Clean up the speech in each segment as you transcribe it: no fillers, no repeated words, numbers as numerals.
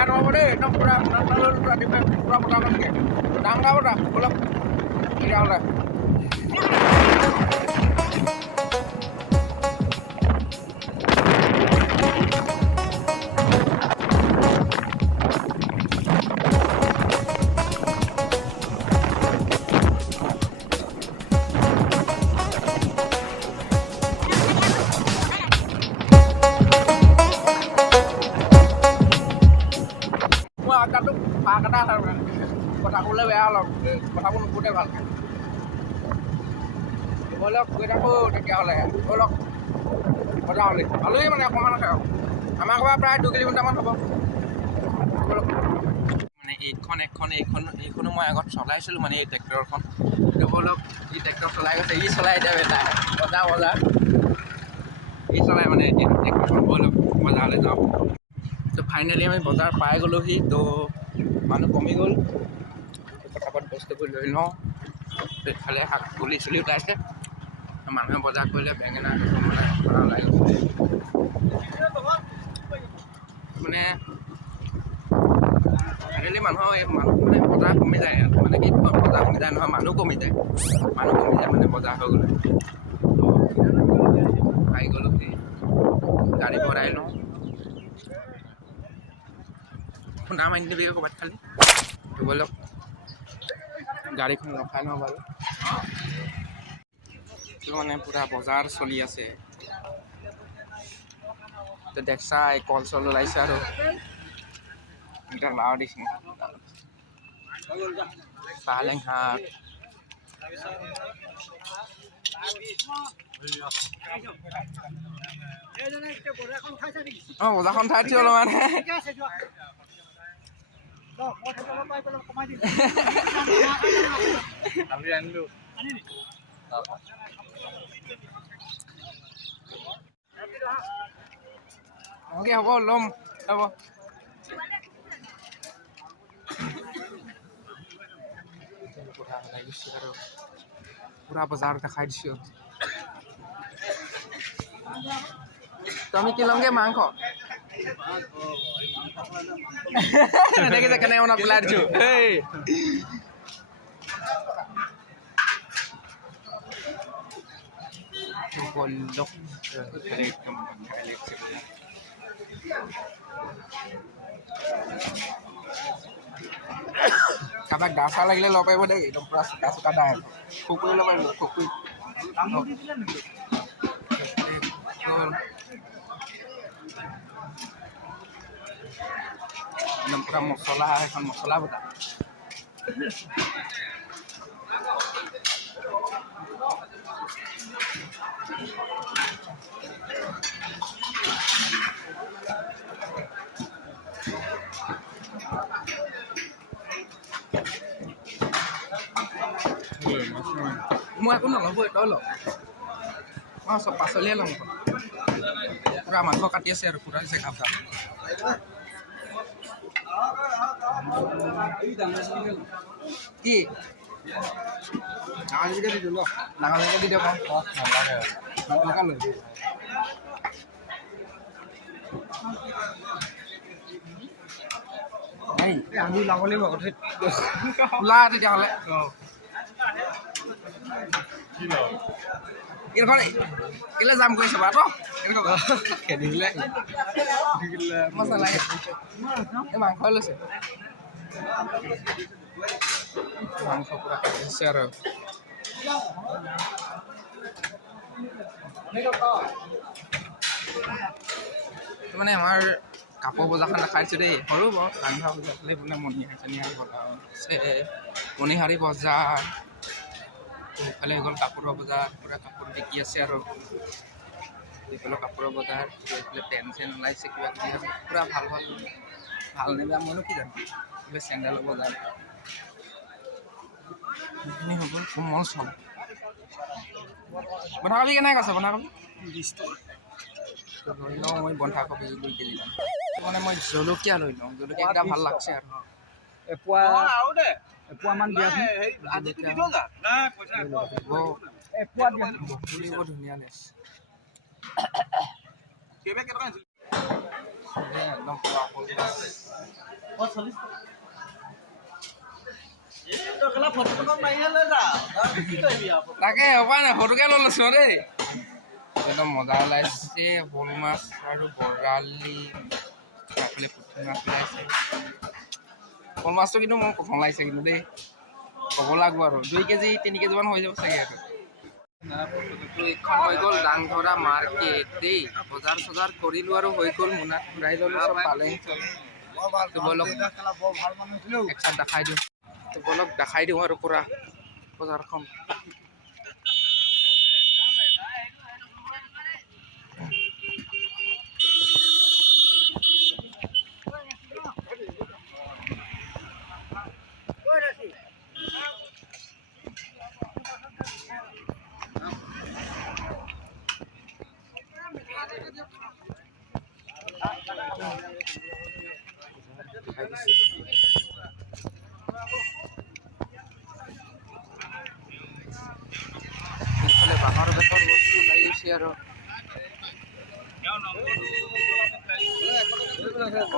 বেয়া নহ'ব দেই একদম পূৰা ৰাতিপুৱাই পূৰা বতাহ মাৰিকে ডাঙৰ বতাহ অলপ তেতিয়াহ'লে মই আকাটো পাক এটা আছে কথা ক'বলৈ বেয়া অলপ কথাবোৰ নুফুটে ভালকৈ অলপ গৈ থাকোঁ তেতিয়াহ'লে অলপ মজা হ'লে ভালেই মানে অকণমান আছে আৰু আমাৰ ঘৰৰ প্ৰায় 2 কিলোমিটাৰমান হ'ব মানে এইখনো মই আগত চলাইছিলোঁ মানে এই ট্ৰেক্টৰখন অলপ ই ট্ৰেক্টৰ চলাই গৈছে ই চলাই এতিয়া বেটা মজা ই চলাই মানে এতিয়া ট্ৰেক্টৰখন অলপ মজা হ'লে যাওঁ তো ফাইনেলি আমি বজাৰ পাই গ'লোহি তো মানুহ কমি গ'ল পটাপট বস্তুবোৰ লৈ লওঁ এইফালে শাক পুলি চুলি ওলাইছে মানুহে বজাৰ কৰিলে বেঙেনা মানে ওলাই গৈছে মানে ফাইনেলি মানুহ মানে বজাৰ কমি যায় মানে কি বজাৰ কমি যায় নহয় মানুহ কমি যায় মানে বজাৰ হৈ গ'লে আহি গ'লোঁ গাড়ী ভৰাই লওঁ শুনা মাৰি দিবি ক'ৰবাত খালি ব'লক গাড়ীখন ৰখাই লওঁ বাৰু এইটো মানে পূৰা বজাৰ চলি আছে তো দেখছাই কল চল ওলাইছে আৰু এতিয়া লাও দেখিম পালেং শাক অঁ বজাৰখন ঠাই দিছোঁ অলপমান অ'কে হ'ব ল'ম হ'ব পুৰা বজাৰ দেখাই দিছোঁ তো আমি কি ল'মগৈ মাংস এনেকৈ যে কেনেকৈ মনত পেলাই দিছোঁ এই কাৰোবাক গা চা লাগিলে ল'ব পাৰিব দেই একদম পূৰা চোকা চোকা দাই খুকুৰি ল'ব পাৰিব খুকুৰি একদম পূৰা মছলা এখন মছলা বটা মই একো নল'বই তই ল মই চব পাচলিয়ে ল'ম পূৰা মাংস কাটি আছে আৰু পূৰা দিছে কাপ চাপ কি ডাঙৰকে দি দিওঁ ডাঙৰকে দি দিয়ক নালাগে লৈ আমি ওলাব লাগিব ওলা তেতিয়াহ'লে এইখন কেলৈ যাম কৰিছে বাৰু খেদিলে মছলা এই মাংস লৈছে মাংস পূৰা কাটিছে আৰু মানে আমাৰ কাপোৰ বজাৰখন দেখাই দিছোঁ দেই সৰু বাৰু ৰন্ধা বজাৰ খালি বোলে মণিহাৰী বজাৰ আছে মণিহাৰী বজাৰ এইফালে হৈ গ'ল কাপোৰৰ বজাৰ পূৰা কাপোৰ বিকি আছে আৰু এইফালে কাপোৰৰ বজাৰ এইফালে পেন চেন ওলাইছে কিবা কিবি পূৰা ভাল নেবে মইনো কি জানো এইফালে চেণ্ডেলৰ বজাৰ সেইখিনি হ'ব কোমল চাউল বন্ধাকবি কেনেকৈ আছে বন্ধাকবি 20 টকা লৈ লওঁ মই বন্ধাকবি 2 কেজি মানে মই জলকীয়া লৈ লওঁ জলকীয়াকেইটা ভাল লাগছে আৰু এপোৱামান দিয়াচোন ধুনীয়া একদম পুৰা শ'ল মাছ তাকে উপায় নাই ফটোকে লৈ লৈছো দেই একদম মজা ওলাইছে শ'ল মাছ আৰু বৰালি এইফালে পুঠি মাছ ওলাইছে শ'ল মাছটো কিন্তু মোৰ পচন্দ লাগিছে কিন্তু দেই ক'ব লাগিব আৰু 2 কেজি 3 কেজিমান হৈ যাব চাগে এইটো এইখন হৈ গ'ল ডাংধৰা মাৰ্কেট দেই বজাৰ চজাৰ কৰিলোঁ আৰু হৈ গ'ল মোনাত ঘূৰাই ল'লোঁ চব পালেং বলক একচাত দেখাই দিওঁ বলক দেখাই দিওঁ আৰু পূৰা বজাৰখন এইফালে বাঁহৰ বেতৰ বস্তু ওলাই গৈছে আৰু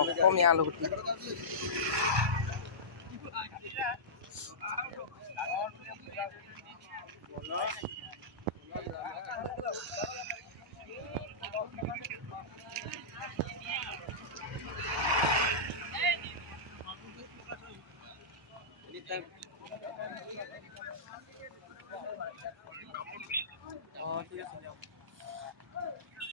অসমীয়া আলুগুটি